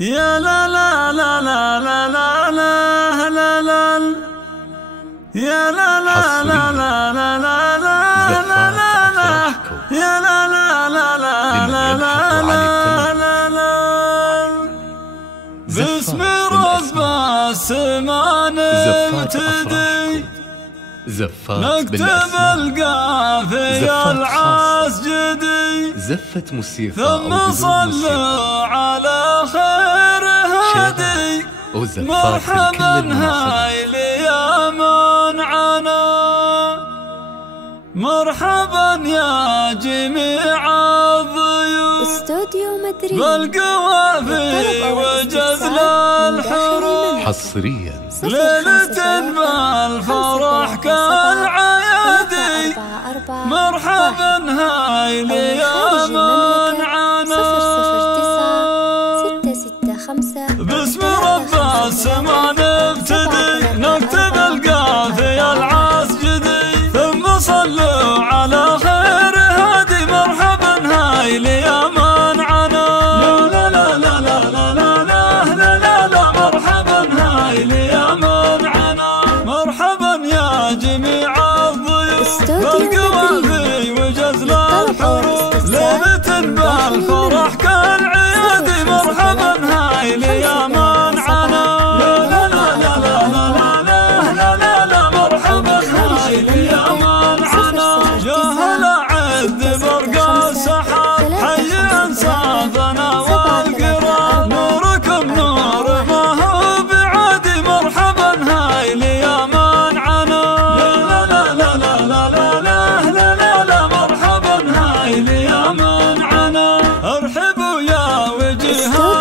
يا لا لا لا لا لا لا لا لا لا يا لا لا لا لا لا لا لا لا لا يا لا لا لا لا لا لا لا لا باسم رب السماء نبتدي نكتب القافية العسجدي زفت موسيقى ثم صلوا على خير هادي مرحبا هاي ليامن عنا مرحبا يا جميع الضيوف استوديو مدريد بالقوافي وجزل الحروف حصريا ليلة بالفرح كالعيادي مرحبا هاي ليامن عنا باسم رب السماء نبتدي نكتب القافية العسجدي ثم صلوا على خير هادي مرحبا هاي ليامن عنا لا لا لا لا لا لا لا لا لا مرحبا هاي ليامن عنا مرحبا يا جميع الضيوف بالقوافي وجزل الحروف ليلة بالفرح كالعيادي مرحبا هاي ليامن عنا لا لا لا لا لا لا لا لا مرحبا هاي ليامن عنا يا هلا عد برق السحاب حي انسافنا والقراب نوركم نور ما هو بعادي مرحبا هاي ليامن عنا لا لا لا لا لا لا لا لا لا مرحبا هاي ليامن عنا ارحبوا يا وجه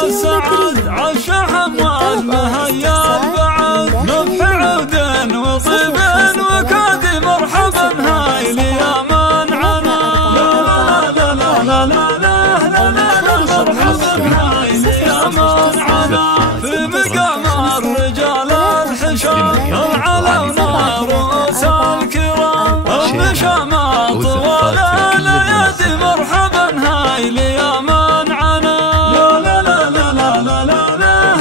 السعد عش حماد مهيا بعد نفح عود وطيب وكادي مرحبا هاي ليامن عنا لا لا لا لا لا لا لا مرحبا هاي ليامن عنا في مقام الرجال الحشام العلونا رؤوس الكرام النشامات والأيادي مرحبا هاي ليامن عنا لا لا لا لا لا لا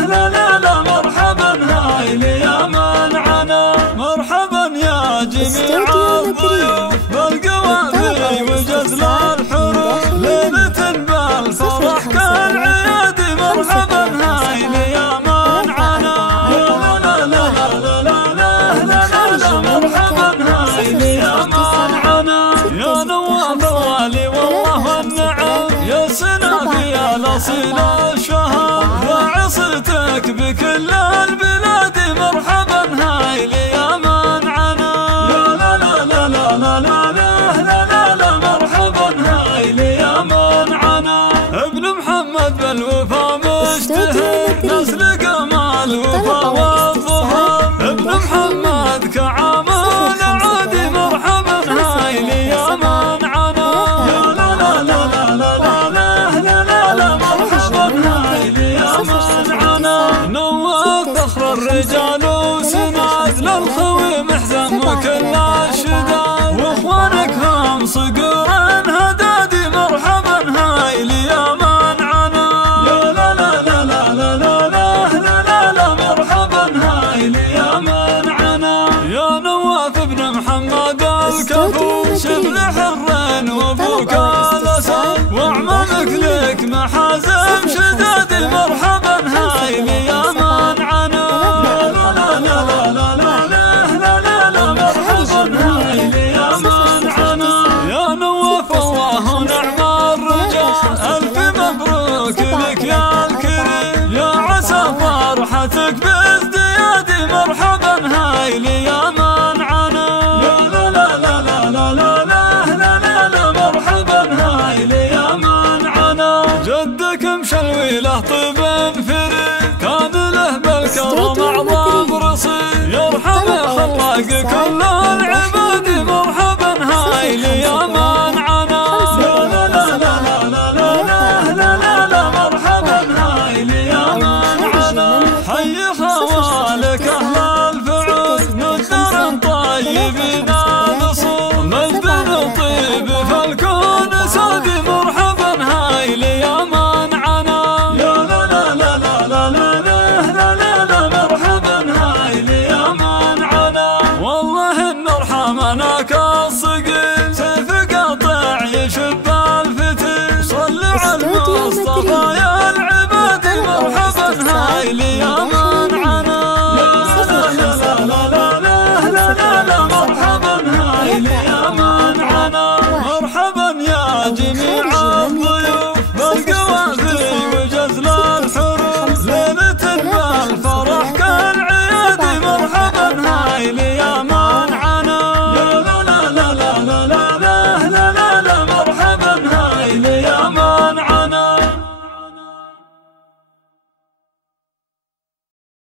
لا لا لا مرحبا هاي ليامن عنا مرحبا يا جميع الضيوف بالقوافي وجزل الحروف ليلة بالفرح كالعيادي مرحبا هاي ليامن عنا لا لا لا لا لا لا لا مرحبا هاي ليامن عنا يا نواف والي والله النعم يا سنافي يا الاصيل الشهر وعصيتك بكل البلاد مرحبا هاي ليامن عنا لا لا لا لا لا لا لا لا لا مرحبا هاي ليامن عنا ابن محمد بالوفا مجتهد نسل كمال وفا والظهر ابن محمد كعامل عادي مرحبا هاي ليامن عنا لا لا لا لا لا لا لا لا لا مرحبا هاي ليامن عنا نواف فخر الرجال وسناد للخوي محزن وكل الشداد واخوانك هم صقور هدادي مرحبا هاي ليامن عنا لا لا لا لا لا لا لا لا لا مرحبا هاي ليامن عنا يا نواف ابن محمد الكفو شبل حر وابوك الاسد واعمامك لك محازم شدادي مرحبا هاي ليامن عنا لا لا لا لا لا لا لا لا مرحبا هاي ليامن عنا يا نواف الله نعم الرجال الف مبروك لك يا الكريم يا عسى فرحتك بازديادي مرحبا هاي ليامن عنا لا لا لا لا لا لا لا لا لا مرحبا هاي ليامن عنا جدك مشلوي له طيب فريد كان له بالكرم اعظم رصيد يرحم خلاق كل العباد مرحبا هاي ليامن